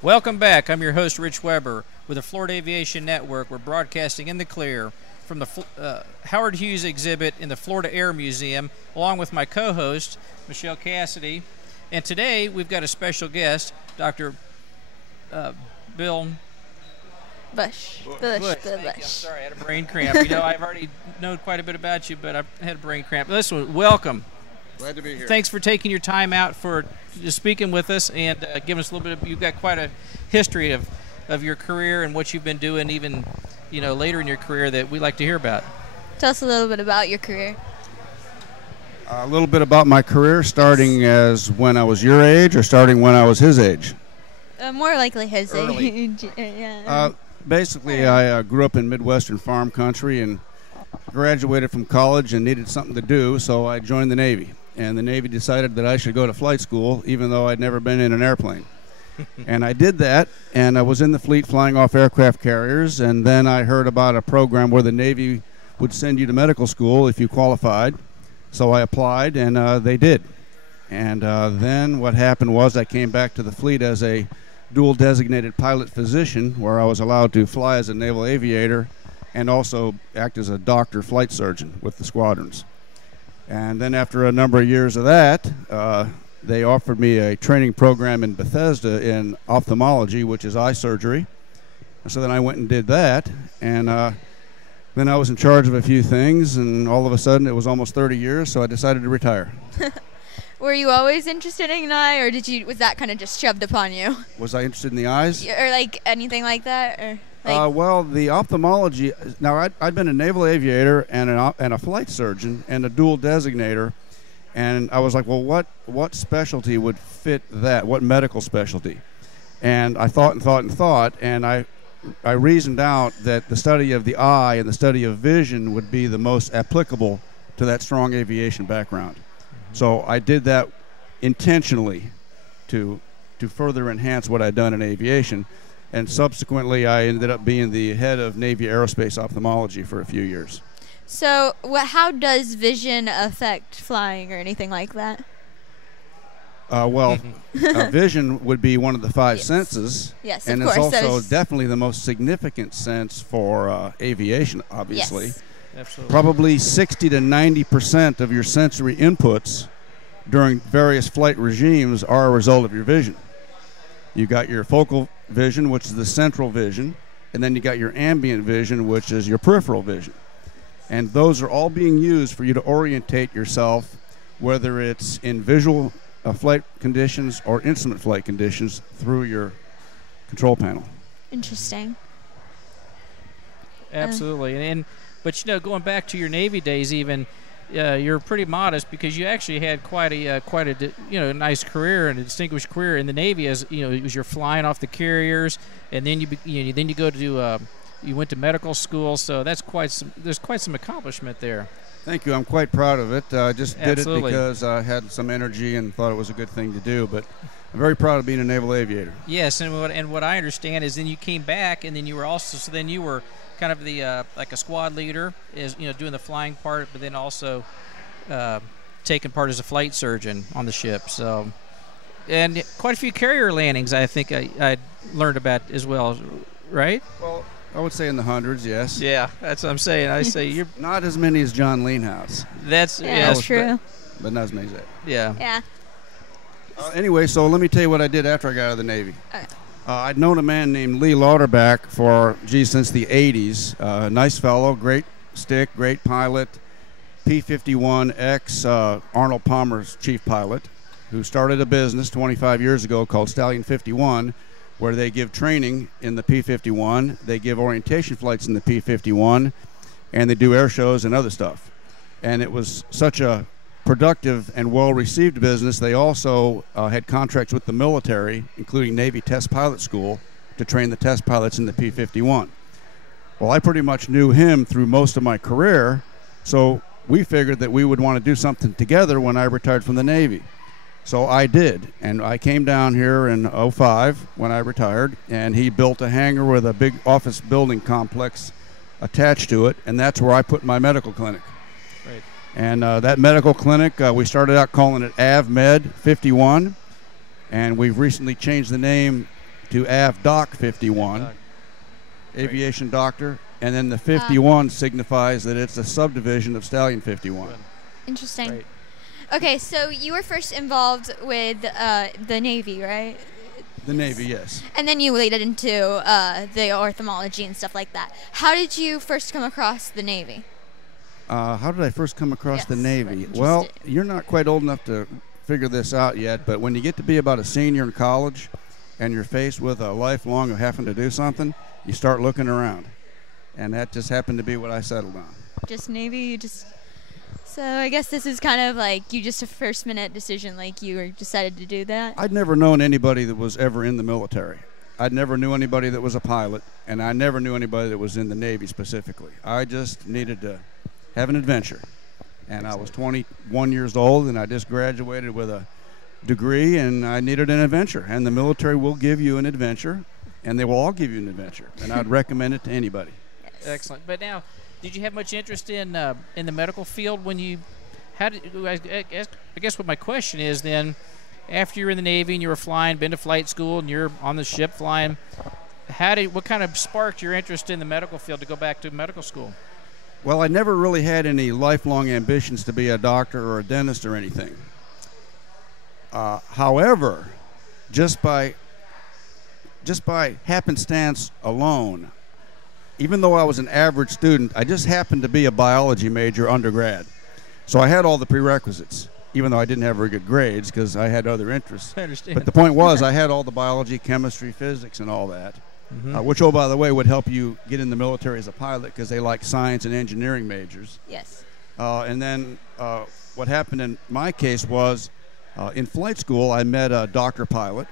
Welcome back. I'm your host, Rich Weber, with the Florida Aviation Network. We're broadcasting in the clear from the Howard Hughes exhibit in the Florida Air Museum, along with my co-host, Michelle Cassidy. And today, we've got a special guest, Dr. Bill Busch. Busch. I'm sorry, I had a brain cramp. You know, I've already known quite a bit about you, but I had a brain cramp. Listen, welcome. Glad to be here. Thanks for taking your time out for speaking with us and giving us a little bit of, you've got quite a history of your career and what you've been doing even, you know, later in your career that we like to hear about. Tell us a little bit about your career. A little bit about my career, starting as when I was your age or starting when I was his age? More likely his Early. age. Yeah. Basically, I grew up in Midwestern farm country and graduated from college and needed something to do, so I joined the Navy. And the Navy decided that I should go to flight school, even though I'd never been in an airplane. And I did that, and I was in the fleet flying off aircraft carriers, and then I heard about a program where the Navy would send you to medical school if you qualified. So I applied, and they did. And then what happened was I came back to the fleet as a dual designated pilot physician, where I was allowed to fly as a naval aviator and also act as a doctor flight surgeon with the squadrons. And then after a number of years of that, they offered me a training program in Bethesda in ophthalmology, which is eye surgery. And so then I went and did that, and then I was in charge of a few things, and all of a sudden it was almost 30 years, so I decided to retire. Were you always interested in an eye, or was that kind of just shoved upon you? Was I interested in the eyes? Or like anything like that? Or well, the ophthalmology, now I'd been a naval aviator and a flight surgeon and a dual designator, and I was like, well, what specialty would fit that? What medical specialty? And I thought and thought and thought, and I reasoned out that the study of the eye and the study of vision would be the most applicable to that strong aviation background. So I did that intentionally to further enhance what I'd done in aviation. And subsequently, I ended up being the head of Navy Aerospace Ophthalmology for a few years. So how does vision affect flying or anything like that? Vision would be one of the five senses. Yes, and of it's course. also definitely the most significant sense for aviation, obviously. Yes. Absolutely. Probably 60 to 90% of your sensory inputs during various flight regimes are a result of your vision. You got your focal vision, which is the central vision, and then you got your ambient vision, which is your peripheral vision. And those are all being used for you to orientate yourself, whether it's in visual flight conditions or instrument flight conditions through your control panel. Interesting. Absolutely. But you know, going back to your Navy days, even you're pretty modest because you actually had quite a nice career and a distinguished career in the Navy. As you know, it was you're flying off the carriers, and then you go to you went to medical school. So there's quite some accomplishment there. Thank you. I'm quite proud of it. I just did Absolutely. it because I had some energy and thought it was a good thing to do. But I'm very proud of being a naval aviator. Yes, and what I understand is then you came back, and then you were also then you were kind of the like a squad leader, is doing the flying part, but then also taking part as a flight surgeon on the ship. So, and quite a few carrier landings, I think I learned about as well, right? Well, I would say in the hundreds, yes. Yeah, that's what I'm saying. I say you're not as many as John Leanhouse. That's that's true. But not as many as that. Yeah. Yeah. Anyway, so let me tell you what I did after I got out of the Navy. Okay. I'd known a man named Lee Lauterbach since the 80s. Nice fellow, great stick, great pilot, P-51 ex-Arnold Palmer's chief pilot, who started a business 25 years ago called Stallion 51, where they give training in the P-51, they give orientation flights in the P-51, and they do air shows and other stuff. And it was such a productive and well-received business. They also had contracts with the military, including Navy Test Pilot School, to train the test pilots in the P-51. Well, I pretty much knew him through most of my career, so we figured that we would want to do something together when I retired from the Navy. So I did, and I came down here in '05 when I retired, and he built a hangar with a big office building complex attached to it, and that's where I put my medical clinic. Right. And that medical clinic, we started out calling it AvMed 51, And we've recently changed the name to AvDoc 51, Aviation Doctor. And then the 51 signifies that it's a subdivision of Stallion 51. Interesting. Right. Okay, so you were first involved with the Navy, right? The Navy, yes. And then you leaded into the orthomology and stuff like that. How did you first come across the Navy? How did I first come across the Yes, Navy? interested. Well, you're not quite old enough to figure this out yet, but when you get to be about a senior in college and you're faced with a lifelong of having to do something, you start looking around. And that just happened to be what I settled on. Just Navy? You just... So I guess this is kind of like you just a first-minute decision, like you decided to do that? I'd never known anybody that was ever in the military. I never knew anybody that was a pilot, and I never knew anybody that was in the Navy specifically. I just needed to have an adventure. And I was 21 years old, and I just graduated with a degree, and I needed an adventure. And the military will give you an adventure, and they will all give you an adventure. And I'd recommend it to anybody. Yes. Excellent. But now, did you have much interest in the medical field when you? How did I guess what my question is then? After you were in the Navy and you were flying, been to flight school, and you're on the ship flying, what kind of sparked your interest in the medical field to go back to medical school? Well, I never really had any lifelong ambitions to be a doctor or a dentist or anything. However, just by happenstance alone, even though I was an average student, I just happened to be a biology major undergrad. So I had all the prerequisites, even though I didn't have very good grades because I had other interests. I understand. But the point was I had all the biology, chemistry, physics, and all that, which, oh, by the way, would help you get in the military as a pilot because they like science and engineering majors. Yes. And then what happened in my case was in flight school, I met a doctor pilot.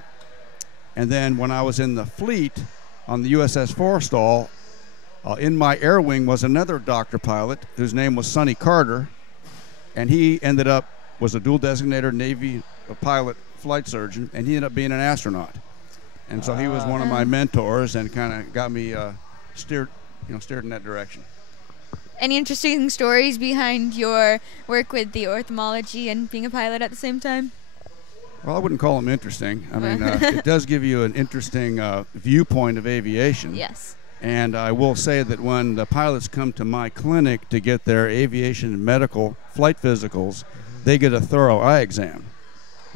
And then when I was in the fleet on the USS Forrestal, in my air wing was another doctor pilot whose name was Sonny Carter. And he was a dual designator Navy pilot flight surgeon, and he ended up being an astronaut. And so he was one of my mentors and kind of got me steered in that direction. Any interesting stories behind your work with the orthomology and being a pilot at the same time? Well, I wouldn't call them interesting. I mean, it does give you an interesting viewpoint of aviation. Yes. And I will say that when the pilots come to my clinic to get their aviation and medical flight physicals, they get a thorough eye exam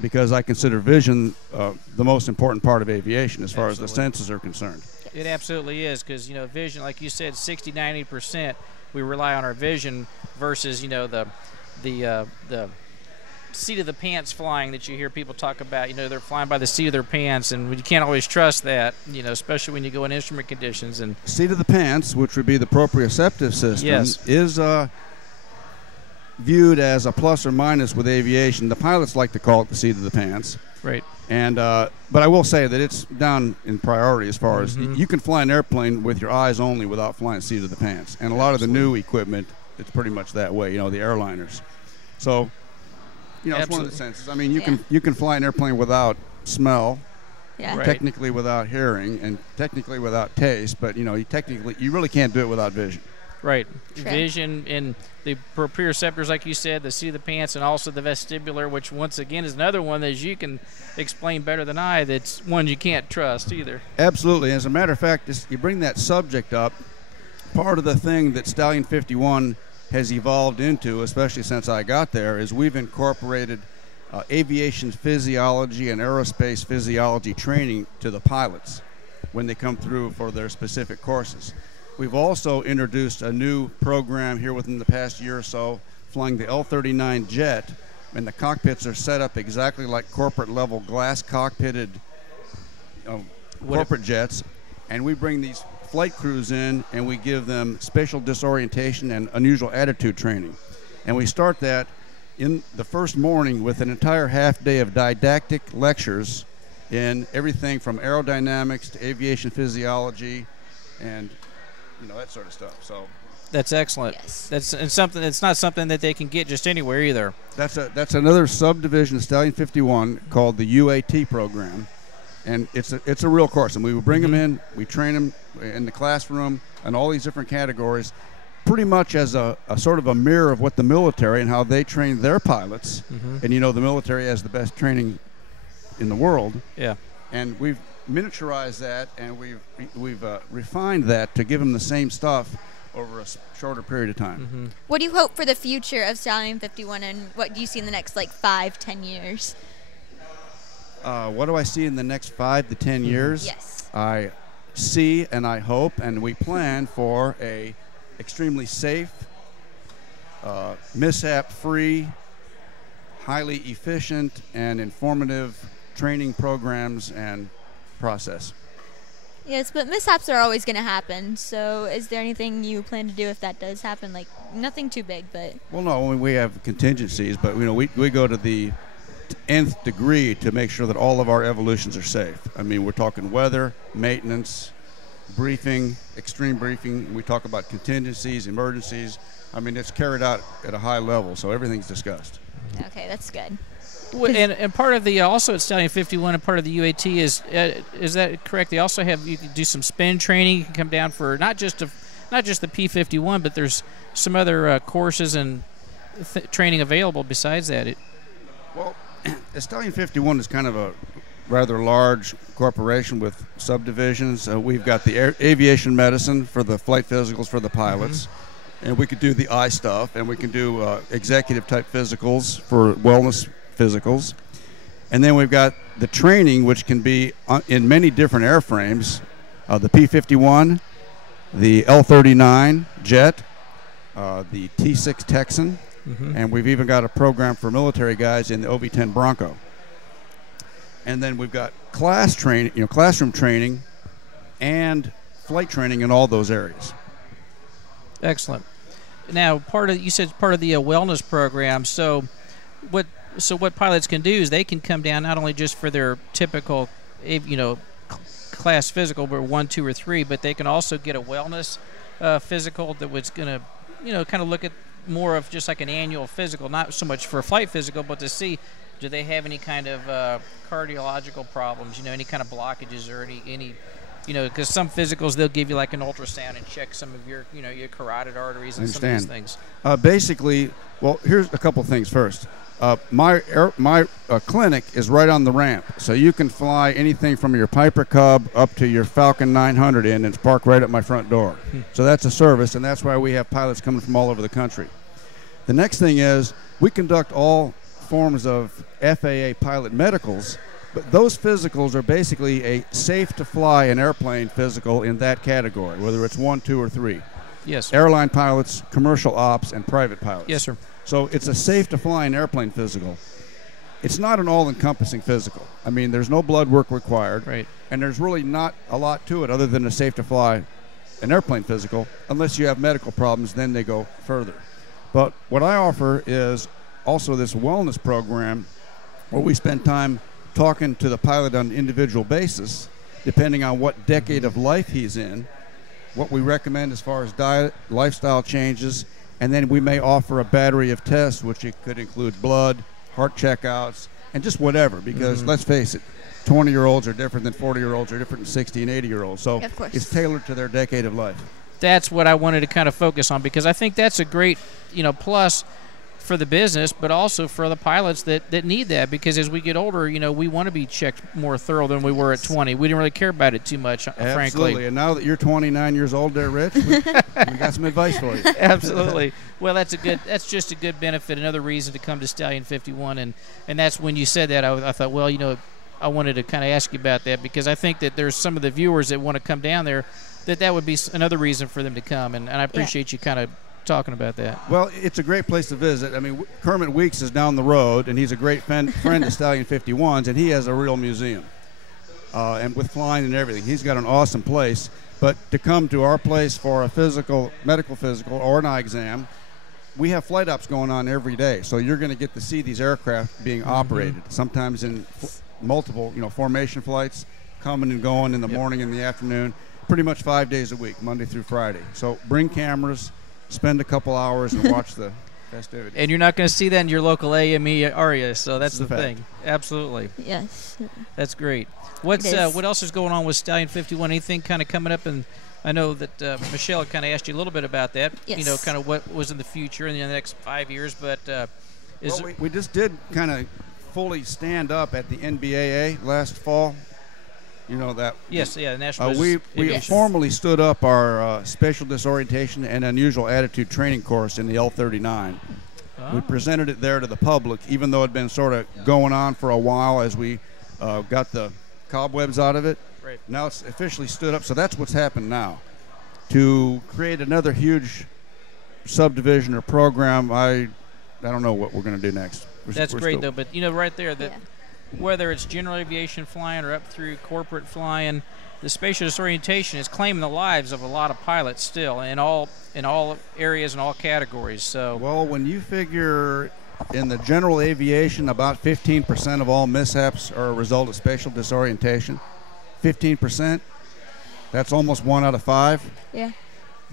because I consider vision the most important part of aviation as far as the senses are concerned. It absolutely is because, vision, like you said, 60, 90%, we rely on our vision versus, the seat of the pants flying that you hear people talk about. They're flying by the seat of their pants, and you can't always trust that, especially when you go in instrument conditions. And seat of the pants, which would be the proprioceptive system, yes, is viewed as a plus or minus with aviation. The pilots like to call it the seat of the pants. Right. And but I will say that it's down in priority as far as you can fly an airplane with your eyes only without flying seat of the pants. And a lot of the new equipment, it's pretty much that way. The airliners. So. It's one of the senses. I mean, you can fly an airplane without smell, Yeah. technically without hearing, and technically without taste. But you really can't do it without vision. Right. True. Vision and the proprioceptors, like you said, the seat of the pants, and also the vestibular, which once again is another one that you can explain better than I. That's one you can't trust either. Absolutely. As a matter of fact, you bring that subject up. Part of the thing that Stallion 51 has evolved into, especially since I got there, is we've incorporated aviation physiology and aerospace physiology training to the pilots when they come through for their specific courses. We've also introduced a new program here within the past year or so, flying the L-39 jet, and the cockpits are set up exactly like corporate-level glass cockpitted corporate jets, and we bring these flight crews in and we give them spatial disorientation and unusual attitude training. And we start that in the first morning with an entire half day of didactic lectures in everything from aerodynamics to aviation physiology and that sort of stuff. So that's excellent. Yes. It's not something that they can get just anywhere either. That's another subdivision of Stallion 51 called the UAT program. And it's a real course, and we would bring them in, we train them in the classroom and all these different categories, pretty much as a sort of a mirror of what the military and how they train their pilots. And the military has the best training in the world. Yeah. And we've miniaturized that, and we've refined that to give them the same stuff over a shorter period of time. Mm-hmm. What do you hope for the future of Stallion 51, and what do you see in the next, like, 5-10 years? What do I see in the next 5 to 10 years? Yes. I see and I hope and we plan for a extremely safe, mishap-free, highly efficient and informative training programs and process. Yes, but mishaps are always going to happen. So is there anything you plan to do if that does happen? Like, nothing too big, but... Well, no, we have contingencies, but we go to the nth degree to make sure that all of our evolutions are safe. I mean, we're talking weather, maintenance, briefing, extreme briefing. We talk about contingencies, emergencies. I mean, it's carried out at a high level, so everything's discussed. Okay, that's good. Well, and part of the also at Stallion 51 and part of the UAT is that correct? They also have, you can do some spin training. You can come down for not just the P51, but there's some other courses and training available besides that. Well, Stallion 51 is kind of a rather large corporation with subdivisions. We've got the aviation medicine for the flight physicals for the pilots. Mm-hmm. And we could do the eye stuff, and we can do executive type physicals for wellness physicals. And then we've got the training, which can be in many different airframes, the P-51, the L-39 jet, the T-6 Texan, and we've even got a program for military guys in the OV-10 Bronco. And then we've got classroom training and flight training in all those areas. Excellent. Now, you said part of the wellness program. So what pilots can do is they can come down not only just for their typical, class physical, but 1, 2, or 3, but they can also get a wellness physical that was going to, kind of look at more of just like an annual physical, not so much for a flight physical, but to see do they have any kind of cardiological problems, any kind of blockages or any because some physicals they'll give you like an ultrasound and check some of your, your carotid arteries and some of these things. Basically, well, here's a couple things first. My clinic is right on the ramp, so you can fly anything from your Piper Cub up to your Falcon 900 in, and it's parked right at my front door. So that's a service, and that's why we have pilots coming from all over the country. The next thing is we conduct all forms of FAA pilot medicals, but those physicals are basically a safe-to-fly an airplane physical in that category, whether it's 1, 2, or 3. Yes. Airline pilots, commercial ops, and private pilots. Yes, sir. So it's a safe-to-fly an airplane physical. It's not an all-encompassing physical. I mean, there's no blood work required. Right. And there's really not a lot to it other than a safe-to-fly an airplane physical. Unless you have medical problems, then they go further. But what I offer is also this wellness program where we spend time talking to the pilot on an individual basis, depending on what decade of life he's in, what we recommend as far as diet, lifestyle changes, and then we may offer a battery of tests, which it could include blood, heart checkouts, and just whatever, because let's face it, 20-year-olds are different than 40-year-olds are different than 60 and 80-year-olds. So it's tailored to their decade of life. That's what I wanted to kind of focus on, because I think that's a great, plus for the business, but also for the pilots that need that, because as we get older, we want to be checked more thorough than we were at 20. We didn't really care about it too much, Absolutely. frankly. And now that you're 29 years old there, Rich, we got some advice for you. Absolutely. Well, that's just a good benefit, another reason to come to Stallion 51, and that's when you said that, I thought, well, I wanted to kind of ask you about that, because I think that there's some of the viewers that want to come down there, that would be another reason for them to come, and I appreciate you kind of talking about that. Well, it's a great place to visit. I mean, Kermit Weeks is down the road, and he's a great friend of Stallion 51's, and he has a real museum, and with flying and everything. He's got an awesome place. But to come to our place for a medical physical, or an eye exam, we have flight ops going on every day. So you're going to get to see these aircraft being operated, sometimes in multiple, formation flights, coming and going in the morning and the afternoon, pretty much 5 days a week, Monday through Friday. So bring cameras, spend a couple hours and watch the festivities. And you're not going to see that in your local AME area, so that's the thing. Absolutely. Yes. That's great. What else is going on with Stallion 51? Anything kind of coming up? And I know that Michelle kind of asked you a little bit about that. Yes. Kind of what was in the future in the next 5 years. But we just did kind of fully stand up at the NBAA last fall. You know that? Yes, yeah, National we Aviation. formally stood up our spatial disorientation and unusual attitude training course in the L39. Oh. We presented it there to the public, even though it had been sort of going on for a while as we got the cobwebs out of it. Right. Now it's officially stood up, so that's what's happened now. To create another huge subdivision or program, I don't know what we're going to do next. That's we're great, still, though. But, you know, right there, that whether it's general aviation flying or up through corporate flying, the spatial disorientation is claiming the lives of a lot of pilots still in all areas and all categories. So, well, when you figure in the general aviation about 15% of all mishaps are a result of spatial disorientation, 15%, that's almost 1 out of 5. Yeah.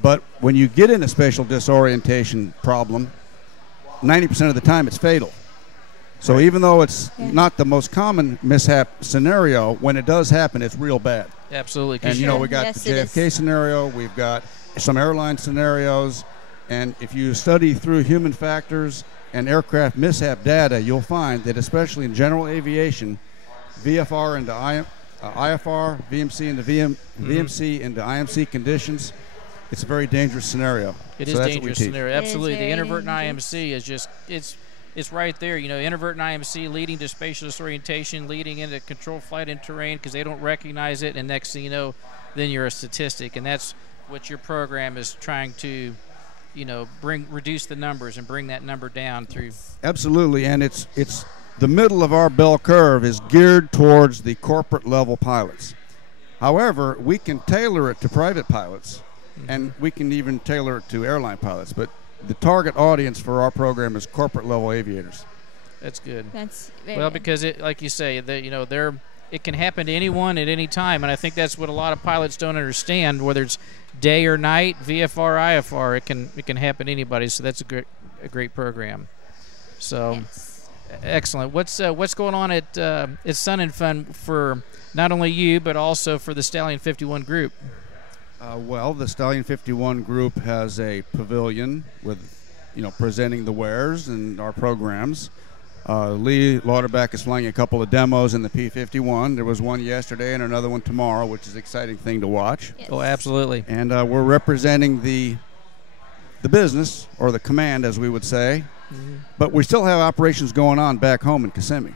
But when you get in a spatial disorientation problem, 90% of the time it's fatal. So even though it's not the most common mishap scenario, when it does happen, it's real bad. absolutely. And, you know, we got Yes, the it JFK scenario, we've got some airline scenarios, and if you study through human factors and aircraft mishap data, you'll find that especially in general aviation, VFR into IFR, VMC into VMC into IMC conditions, it's a very dangerous scenario. It So is that's what we dangerous teach. scenario. It is Absolutely. The very inadvertent dangerous. IMC is just it's right there. You know, inadvertent IMC leading to spatial disorientation, leading into control flight in terrain because they don't recognize it, and next thing you know, then you're a statistic, and that's what your program is trying to, you know, reduce the numbers and bring that number down through. Absolutely, and it's the middle of our bell curve is geared towards the corporate level pilots. However, we can tailor it to private pilots, and we can even tailor it to airline pilots. But the target audience for our program is corporate level aviators. That's good. That's very Well, good. because it, like you say, that you know, it can happen to anyone at any time, and I think that's what a lot of pilots don't understand. Whether it's day or night, VFR, IFR, it can happen to anybody. So that's a great program. So Yes. excellent. What's going on at Sun and Fun for not only you but also for the Stallion 51 group? Well, the Stallion 51 group has a pavilion with, you know, presenting the wares and our programs. Lee Lauterbach is flying a couple of demos in the P-51. There was one yesterday and another one tomorrow, which is an exciting thing to watch. Yes. Oh, absolutely. And we're representing the business, or the command, as we would say. But we still have operations going on back home in Kissimmee.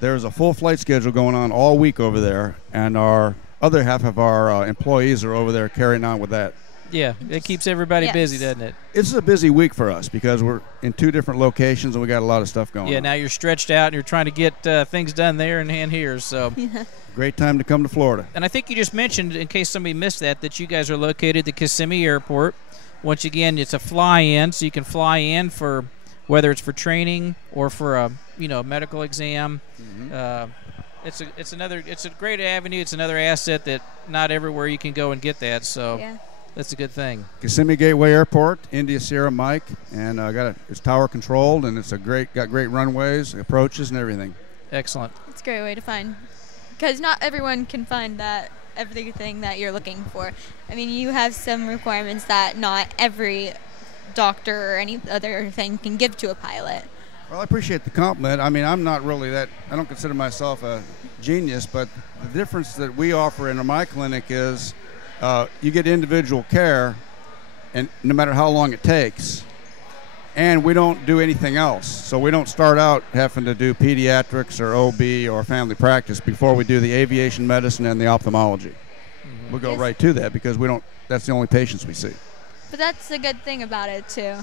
There's a full flight schedule going on all week over there, and our other half of our employees are over there carrying on with that. Yeah, it keeps everybody Yes. busy, doesn't it? It's a busy week for us because we're in 2 different locations and we got a lot of stuff going Yeah, on. now you're stretched out and you're trying to get things done there and here. So, Great time to come to Florida. and I think you just mentioned, in case somebody missed that you guys are located at the Kissimmee Airport. Once again, it's a fly-in, so you can fly in for whether it's for training or for a medical exam. It's a great avenue. It's another asset that not everywhere you can go and get that. So Yeah. that's a good thing. Kissimmee Gateway Airport, India Sierra Mike, and it's tower controlled, and it's got great runways, approaches, and everything. Excellent. It's a great way to find, because not everyone can find that everything that you're looking for. I mean, you have some requirements that not every doctor or any other thing can give to a pilot. Well, I appreciate the compliment. I mean, I'm not really I don't consider myself a genius, but the difference that we offer in my clinic is you get individual care, and no matter how long it takes, and we don't do anything else. So we don't start out having to do pediatrics or OB or family practice before we do the aviation medicine and the ophthalmology. We'll go Yes. right to that because that's the only patients we see. But that's the good thing about it, too.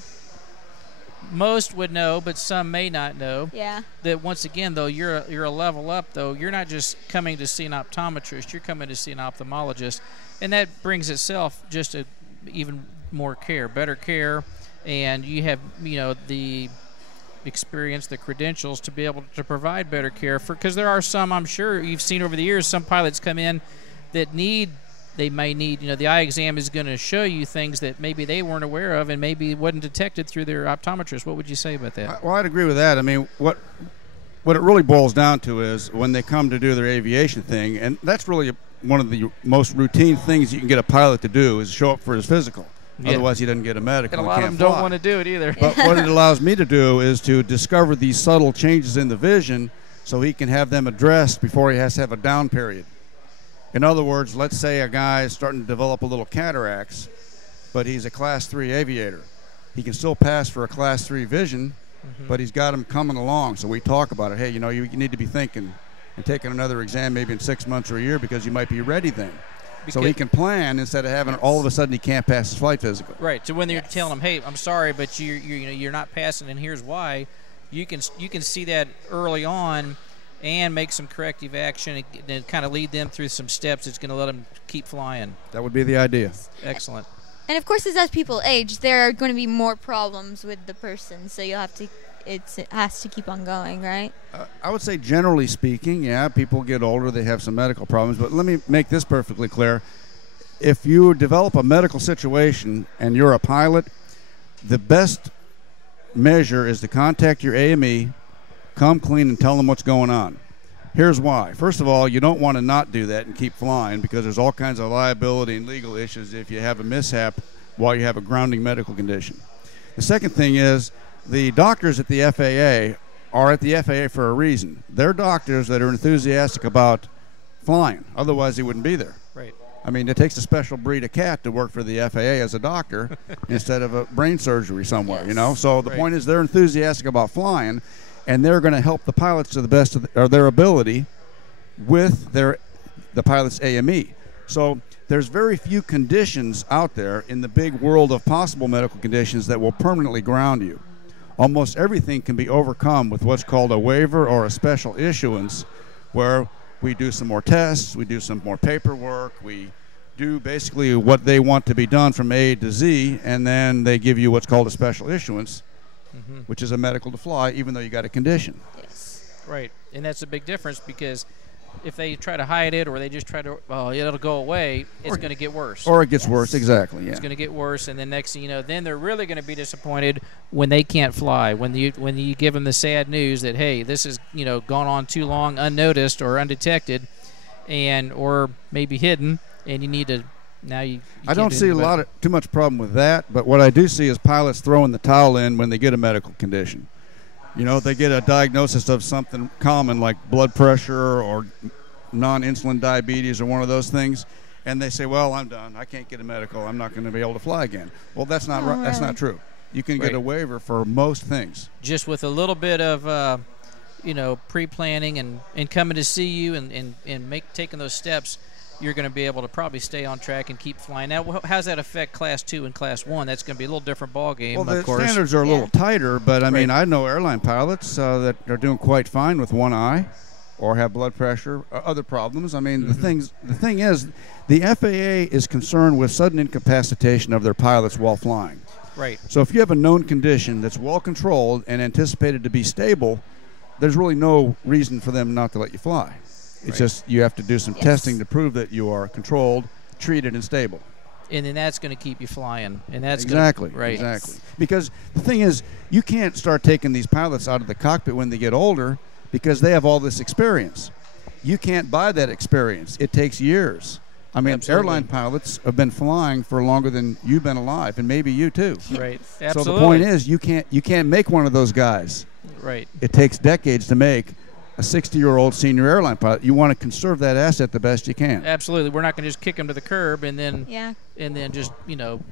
Most would know, but some may not know. Yeah. That once again, though, you're a level up. Though you're not just coming to see an optometrist, you're coming to see an ophthalmologist, and that brings itself just even more care, better care, and you have the experience, the credentials to be able to provide better care because there are some, I'm sure you've seen over the years, some pilots come in that they may need, the eye exam is going to show you things that maybe they weren't aware of and maybe wasn't detected through their optometrist. What would you say about that? Well, I'd agree with that. I mean, what it really boils down to is when they come to do their aviation thing, and that's really one of the most routine things you can get a pilot to do is show up for his physical. Yeah. Otherwise, he doesn't get a medical. And a lot of them don't want to do it either. But what it allows me to do is to discover these subtle changes in the vision so he can have them addressed before he has to have a down period. In other words, let's say a guy is starting to develop a little cataracts, but he's a Class 3 aviator. He can still pass for a Class 3 vision, but he's got him coming along. So we talk about it. Hey, you know, you need to be thinking and taking another exam maybe in 6 months or a year because you might be ready then. So he can plan instead of having all of a sudden he can't pass his flight physical. Right. So when you're telling him, hey, I'm sorry, but you're not passing, and here's why, you can see that early on and make some corrective action and kind of lead them through some steps that's going to let them keep flying. That would be the idea. And Excellent. of course, as people age, there are going to be more problems with the person, so you'll have to. It has to keep on going, right? I would say generally speaking, yeah, people get older, they have some medical problems. But let me make this perfectly clear. If you develop a medical situation and you're a pilot, the best measure is to contact your AME, come clean, and tell them what's going on. Here's why. First of all, you don't want to not do that and keep flying because there's all kinds of liability and legal issues if you have a mishap while you have a grounding medical condition. The second thing is the doctors at the FAA are at the FAA for a reason. They're doctors that are enthusiastic about flying. Otherwise, they wouldn't be there. Right. I mean, it takes a special breed of cat to work for the FAA as a doctor instead of a brain surgery somewhere, you know? So the point is they're enthusiastic about flying, and they're going to help the pilots to the best of their ability with the pilot's AME. So there's very few conditions out there in the big world of possible medical conditions that will permanently ground you. Almost everything can be overcome with what's called a waiver or a special issuance, where we do some more tests, we do some more paperwork, we do basically what they want to be done from A to Z, and then they give you what's called a special issuance, which is a medical to fly, even though you got a condition. Yes. Right. And that's a big difference because if they try to hide it or they just try to, it'll go away, it's going to get worse. Or it gets worse, exactly, yeah. It's going to get worse, and then next thing you know, then they're really going to be disappointed when they can't fly, when you give them the sad news that, hey, this has, gone on too long unnoticed or undetected or maybe hidden, and you need to, now you I don't see too much problem with that, but what I do see is pilots throwing the towel in when they get a medical condition. They get a diagnosis of something common like blood pressure or non-insulin diabetes or one of those things, and they say, well, I'm done. I can't get a medical. I'm not going to be able to fly again. Well, that's not right. That's not true. You can get a waiver for most things. Just with a little bit of, pre-planning and coming to see you and taking those steps, you're going to be able to probably stay on track and keep flying. Now, how does that affect Class 2 and Class 1? That's going to be a little different ballgame, of course. Well, the standards are a little tighter, but, I mean, I know airline pilots that are doing quite fine with one eye or have blood pressure or other problems. I mean, the thing is, the FAA is concerned with sudden incapacitation of their pilots while flying. Right. So if you have a known condition that's well controlled and anticipated to be stable, there's really no reason for them not to let you fly. It's just you have to do some testing to prove that you are controlled, treated, and stable. And then that's going to keep you flying. And that's exactly. Because the thing is, you can't start taking these pilots out of the cockpit when they get older because they have all this experience. You can't buy that experience. It takes years. I mean, airline pilots have been flying for longer than you've been alive, and maybe you too. Right. Absolutely. So the point is, you can't make one of those guys. Right. It takes decades to make a 60-year-old senior airline pilot. You want to conserve that asset the best you can. Absolutely. We're not going to just kick them to the curb and then just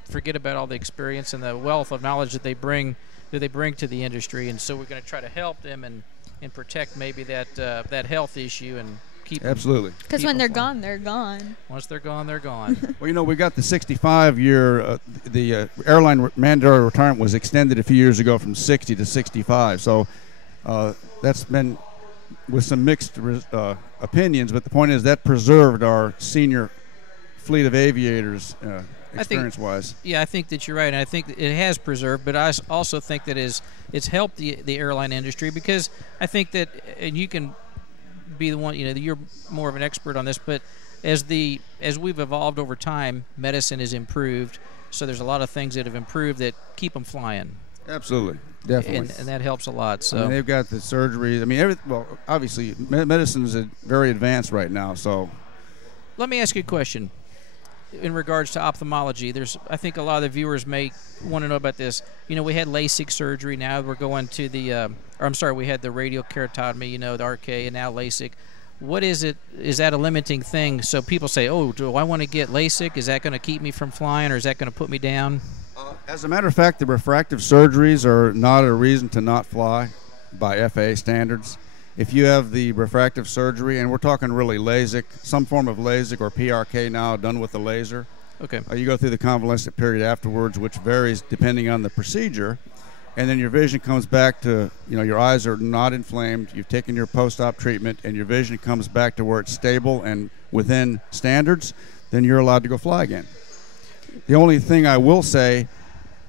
forget about all the experience and the wealth of knowledge that they bring to the industry. And so we're going to try to help them and protect maybe that health issue and keep absolutely. Because when they're gone, they're gone. Once they're gone, they're gone. Well, we got the 65-year. The airline mandatory retirement was extended a few years ago from 60 to 65. So that's been with some mixed opinions, but the point is that preserved our senior fleet of aviators experience-wise. Yeah, I think that you're right, and I think that it has preserved, but I also think that it's helped the airline industry because I think that, and you can be the one, you're more of an expert on this, but as we've evolved over time, medicine has improved, so there's a lot of things that have improved that keep them flying. Absolutely. Definitely. And that helps a lot. So they've got the surgeries. I mean, obviously, medicine is very advanced right now. So, let me ask you a question. in regards to ophthalmology, I think a lot of the viewers may want to know about this. You know, we had LASIK surgery. Now we're going to we had the radial keratotomy, you know, the RK, and now LASIK. What is it? Is that a limiting thing? So people say, oh, do I want to get LASIK? Is that going to keep me from flying, or is that going to put me down? As a matter of fact, the refractive surgeries are not a reason to not fly by FAA standards. If you have the refractive surgery, and we're talking really LASIK, some form of LASIK or PRK now done with a laser, okay, you go through the convalescent period afterwards, which varies depending on the procedure, and then your vision comes back to, you know, your eyes are not inflamed, you've taken your post-op treatment, and your vision comes back to where it's stable and within standards, then you're allowed to go fly again. The only thing I will say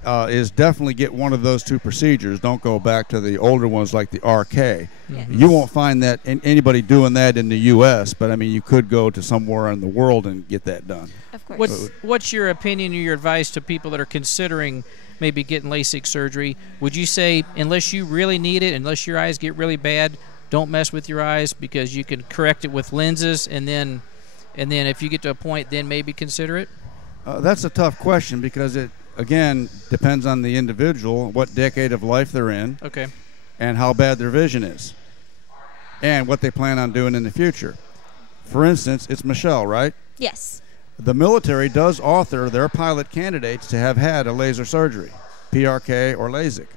is definitely get one of those two procedures. Don't go back to the older ones like the RK. Yes. You won't find that anybody doing that in the U.S., but I mean, you could go to somewhere in the world and get that done. Of course. What's your opinion or your advice to people that are considering maybe getting LASIK surgery? Would you say, unless you really need it, unless your eyes get really bad, don't mess with your eyes, because you can correct it with lenses, and then if you get to a point, then maybe consider it? That's a tough question, because it, again, depends on the individual, what decade of life they're in, okay, and how bad their vision is, and what they plan on doing in the future. For instance, it's Michelle, right? Yes. The military does author their pilot candidates to have had a laser surgery, PRK or LASIK.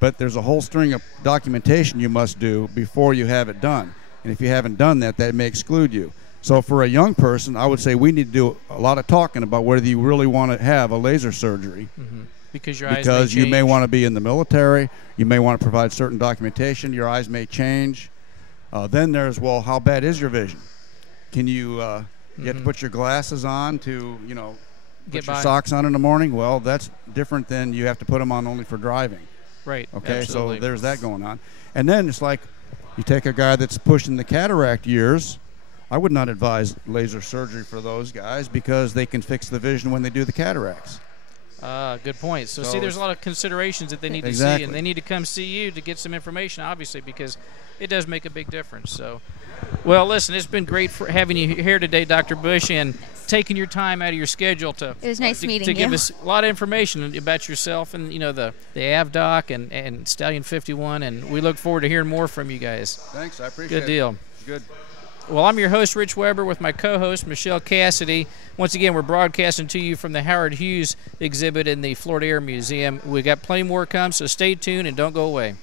But there's a whole string of documentation you must do before you have it done. And if you haven't done that, that may exclude you. So for a young person, I would say we need to do a lot of talking about whether you really want to have a laser surgery. Mm-hmm. Because your eyes because may you may change. want to be in the military, you may want to provide certain documentation, your eyes may change. Then there's, well, how bad is your vision? Can you you have to put your glasses on to, you know, Get put your by. socks on in the morning? Well, that's different than you have to put them on only for driving. Right. Okay, Absolutely. so there's that going on. And then it's like you take a guy that's pushing the cataract years. I would not advise laser surgery for those guys, because they can fix the vision when they do the cataracts. Good point. So see, So there's a lot of considerations that they need to see, Exactly. and they need to come see you to get some information, obviously, because it does make a big difference. So, well, listen, it's been great for having you here today, Dr. Busch, and taking your time out of your schedule to It was nice meeting to give you. us a lot of information about yourself and, you know, the AvDoc and Stallion 51, and we look forward to hearing more from you guys. Thanks, I appreciate it. Good deal. Good. Well, I'm your host, Rich Weber, with my co-host, Michelle Cassidy. Once again, we're broadcasting to you from the Howard Hughes exhibit in the Florida Air Museum. We've got plenty more to come, so stay tuned and don't go away.